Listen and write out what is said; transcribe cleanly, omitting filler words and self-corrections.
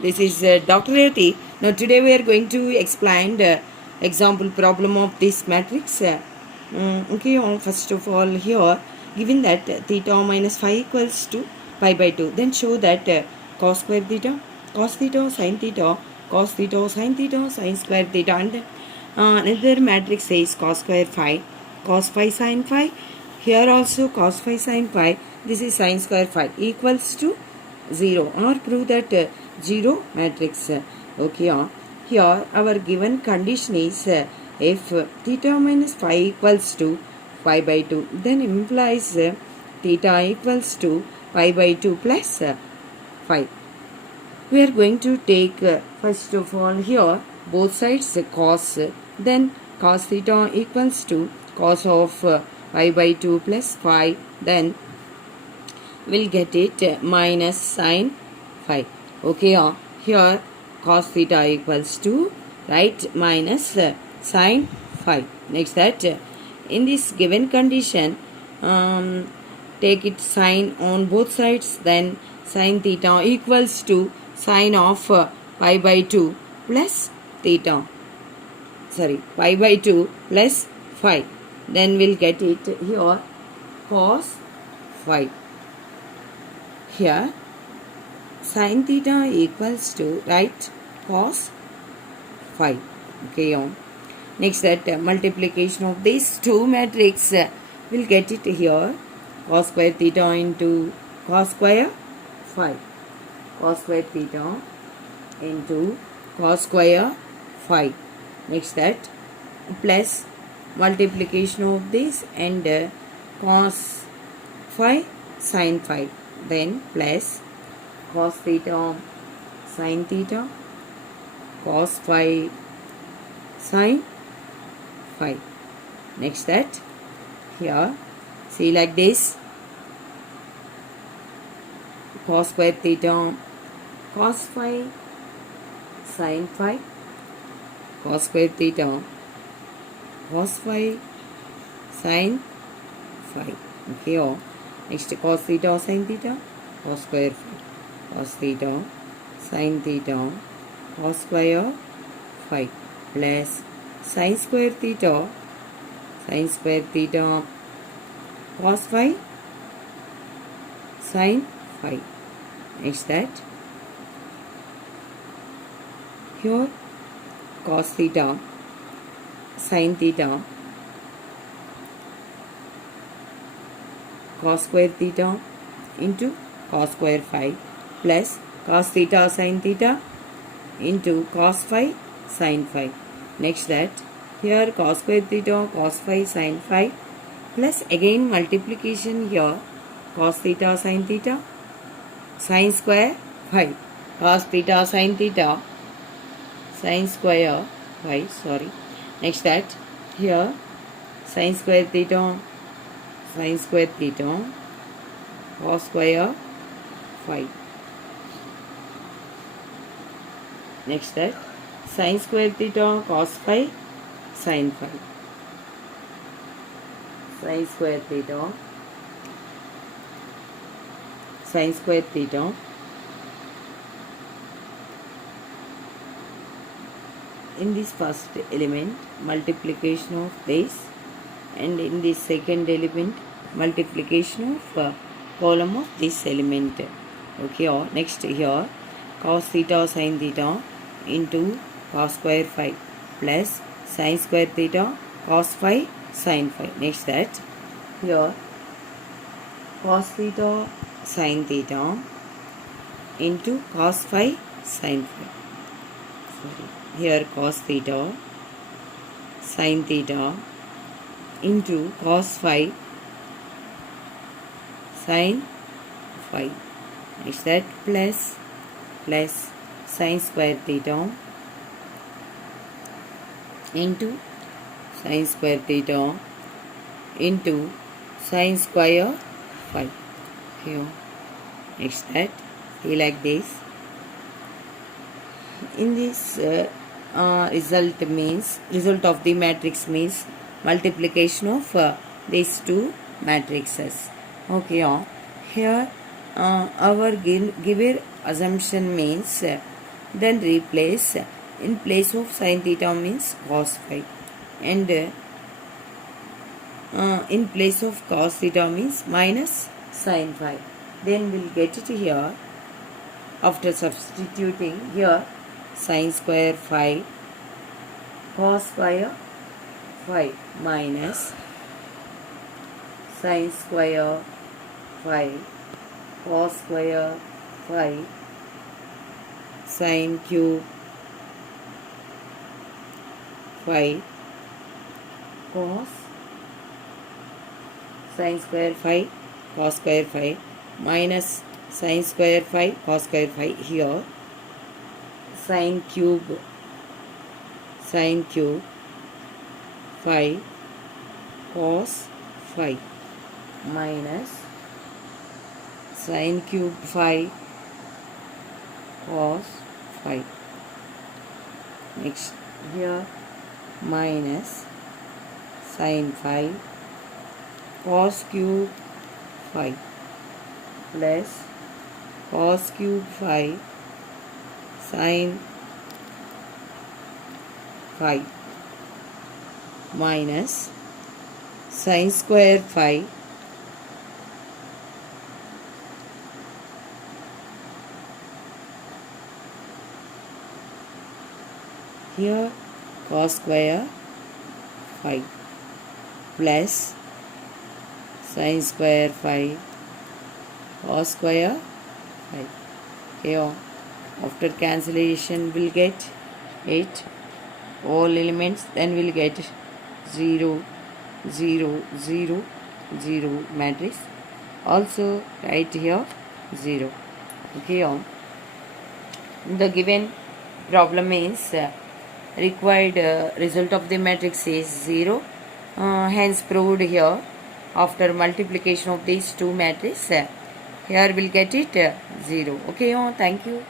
This is Dr. Reti. Now today we are going to explain the example problem of this matrix. First of all here, given that theta minus phi equals to pi by 2, then show that cos square theta, cos theta, sin theta, cos theta, sin theta, sin square theta, and another matrix says cos square cos phi, sin phi. Here also cos phi, sin phi. This is sin square phi equals to 0, or prove that 0 matrix. Here our given condition is if theta minus phi equals to pi by 2, then implies theta equals to pi by 2 plus phi. We are going to take first of all here both sides cos, then cos theta equals to cos of pi by 2 plus phi, then we'll get it minus sin phi. Here cos theta equals to minus sin phi. Next that in this given condition, take it sin on both sides, then sin theta equals to sin of pi by 2 plus theta. Pi by 2 plus phi. Then we'll get it here cos phi. Here sin theta equals to cos phi. Next that multiplication of these two matrix, we'll get it here cos square theta into cos square phi. Cos square theta into cos square phi. Next that plus multiplication of this and cos phi sin phi. Then plus cos theta sin theta, cos phi sin phi. Next that here see like this, cos square theta cos phi sin phi, cos square theta cos phi sin phi. Next cos theta sin theta cos square phi, cos theta sin theta cos square phi plus sin square theta cos phi sin phi. Next that here cos theta sin theta cos square theta into cos square phi plus cos theta sin theta into cos phi sin phi. Next that here cos square theta cos phi sin phi plus again multiplication here cos theta sin theta sin square phi, cos theta sin theta sin square phi. Next that here sin square theta cos square phi. Next that sin square theta cos phi sin phi. Sin square theta in this first element multiplication of this, and in this second element multiplication of column of this element. Next here cos theta sin theta into cos square phi plus sin square theta cos phi sin phi. Next that here cos theta sin theta into cos phi sin phi. Here cos theta sin theta into cos phi sin phi. Next that plus sin square theta into sin square theta into sin square phi. Here next that see like this. In this result of the matrix means multiplication of these two matrices. Here our given assumption means then replace in place of sin theta means cos phi, and in place of cos theta means minus sin phi. Then we'll get it here after substituting here sin square phi cos square phi minus sin square phi cos square phi sin cube phi cos sin square phi cos square phi minus sin square phi cos square phi, here sin cube phi cos phi minus sin cube phi cos phi. Next here minus sin phi cos cube phi plus cos cube phi sin phi minus sin square phi here cos square phi plus sin square phi cos square phi. Here after cancellation we'll get 8 all elements, then we'll get 0 0 0 0 matrix. Also write here 0. Okay, the given problem is required result of the matrix is 0, hence proved here after multiplication of these two matrices here we'll get it 0. Okay, thank you.